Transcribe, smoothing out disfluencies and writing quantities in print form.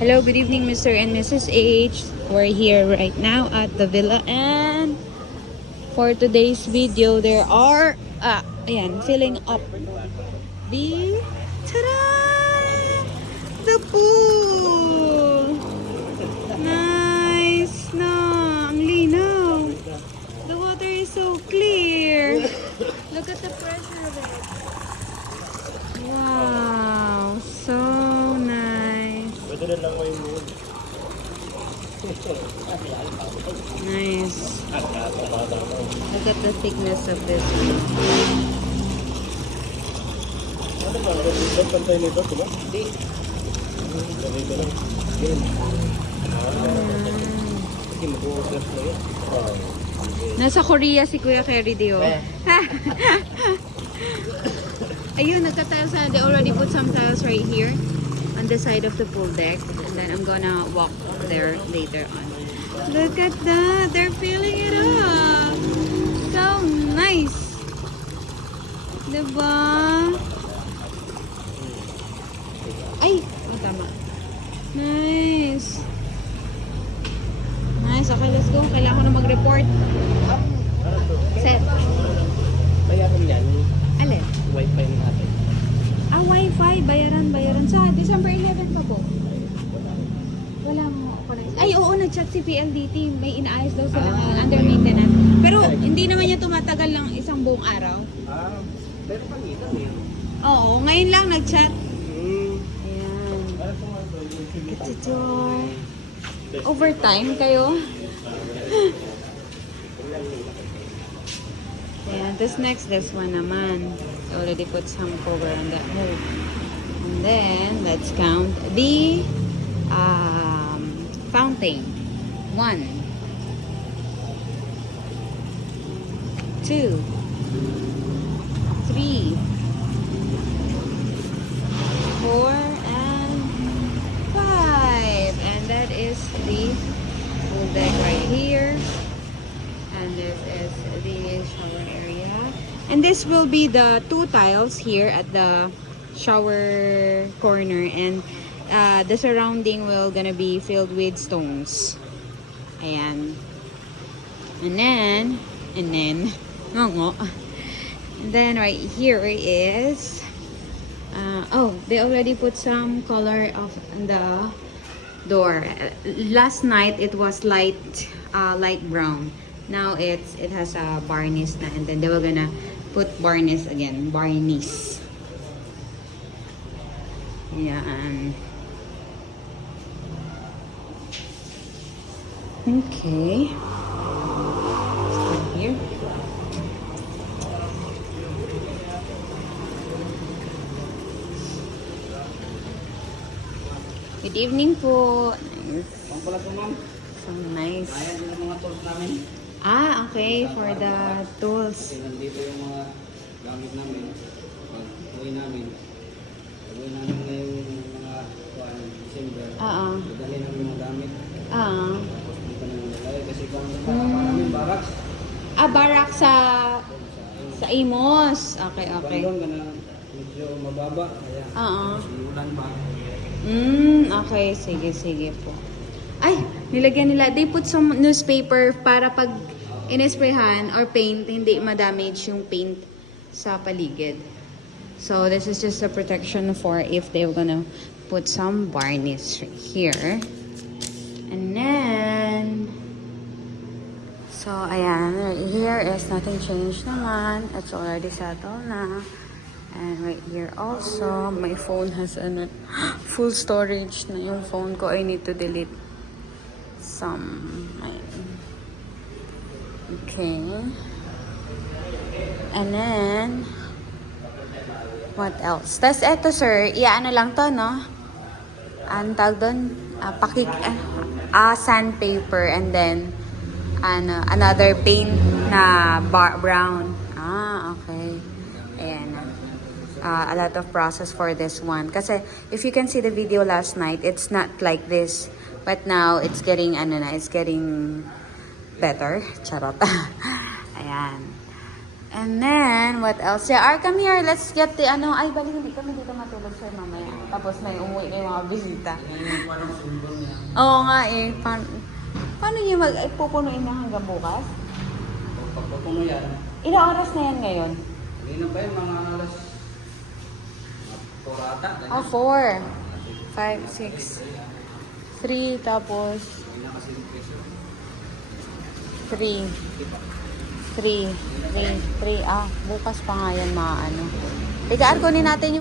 Hello, good evening, Mr. and Mrs. H. We're here right now at the villa, and for today's video, there are, ayan, filling up the, ta-da! The pool! Nice! No, ang linaw. The water is so clear. Look at the pressure of it. Wow, so nice. Nice. Look at the thickness of this one. Nasa Korea si Kuya Kerry Dio. Ayun, nagka-tiles na. They already put some tiles right here on the side of the pool deck. And then I'm gonna walk there later on. Look at that! They're filling it up! So nice! Diba? Ay! Oh, tama. Nice! Nice. Okay, let's go. Kailangan ko na mag-report. Set. Bayaran yan. Alin? Wi-Fi natin. Wi-Fi. Bayaran. Sa December 11 pa po. Walang connection. Ay, oo. Nag-chat si PLDT. May inaayos daw sila ngayon under maintenance. Pero hindi naman niya tumatagal ng isang buong araw. Pero pangilan eh. Oo. Ngayon lang nag-chat. Ayan. Look at the door. Overtime kayo. Ayan. This next, this one naman. Already put some cover on that hole. And then, let's count the fountain. 1, 2, 3, 4, and 5. And that is the pool deck right here. And this is the shower area. And this will be the 2 tiles here at the shower corner. And the surrounding will gonna be filled with stones. Ayan. And then, ngongo. And then right here is, they already put some color of the door. Last night it was light brown. Now it has a varnish na, and then they were gonna put varnish again. Varnish. Yan. Okay. Start here. Good evening po. Nice. Ang pala ito, ma'am. So nice. Ayan yung mga tools namin. Okay. For the tools. Kasi nandito yung mga gamit namin. Pag-uwi namin. Pag-uwi namin ngayong mga December. Dadali namin mga gamit. Tapos dito namin nalagay. Kasi kung namin barak. Barak sa Imos. Okay. Doon ka na medyo mababa. Kaya simulan pa. Okay. Sige po. Ay, nilagyan nila. They put some newspaper para pag inisprayhan or paint, hindi ma-damage yung paint sa paligid. So, this is just a protection for if they're gonna put some varnish here. And then, so, ayan. Right here is nothing changed naman. It's already settled na. And right here also, my phone has full storage na yung phone ko. I need to delete some. Okay. And then, what else? Tas eto sir, ano lang to, no? Ang tawag doon, sandpaper, and then, another paint na brown. Okay. Ayan. A lot of process for this one. Kasi, if you can see the video last night, it's not like this. But now, it's getting, it's getting better. Charot. Ayan. And then, what else? JR, come here. Let's get the ano. Ay, balik hindi kami dito matulog sir mamaya. Tapos may umuwi na yung mga bisita. Yan yung parang symbol niya. Oo nga eh. Paano niyo pupunuin na hanggang bukas? Pagpapuno yan, Ilang oras na yan ngayon? hindi na ba yun mga alas 4 ata? Ah, 4. 5, 6. 3, tapos Hindi na kasi yung presyo. 3. 3. Ah, bukas pa nga yan mga ano. Teka, kunin natin yung